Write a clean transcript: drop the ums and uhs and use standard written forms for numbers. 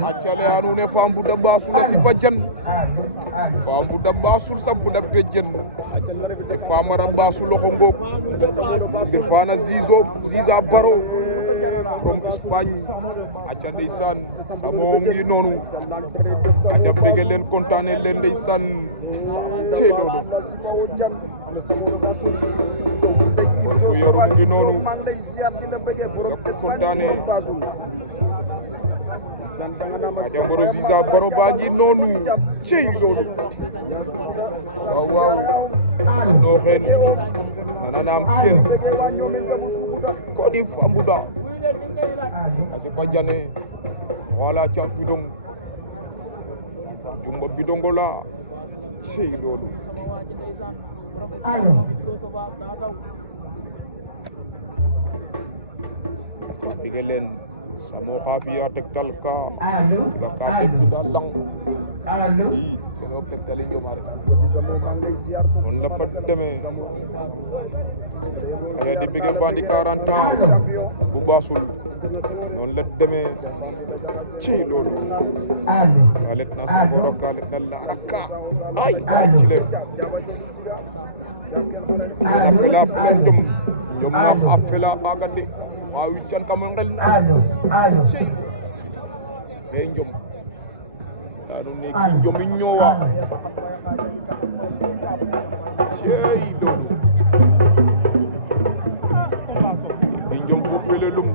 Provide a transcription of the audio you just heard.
acale anune fambu da basul si bajan fambu da basul sabu da bejen famara basul loxo ngok ngir fana ziza baro from Espagne aca ndeysaan samo ngi noonu aca bëgg leen kontaane leen ndeysaan ci loolu ko yoru ngi noonu kontaane aca mboro ziza baro baa ngi noonu ci loolu waaw doxeen nananam ken ko di fambuda asipa jane wala champidong jumbo bidongola sey lolu Tigelen samo khafiya tektal ka ka tektal lang ko tektali jomar on la fa demee ay di bigé bandi 40 ans bu basul non la demee ci lolu alet na sa boro kalet na la rakka ay ci le afela jom na afela agandi wa wiccan kam ngel ci e jom anu ni ki jom ñowa cey lolu ki jom ko pelelum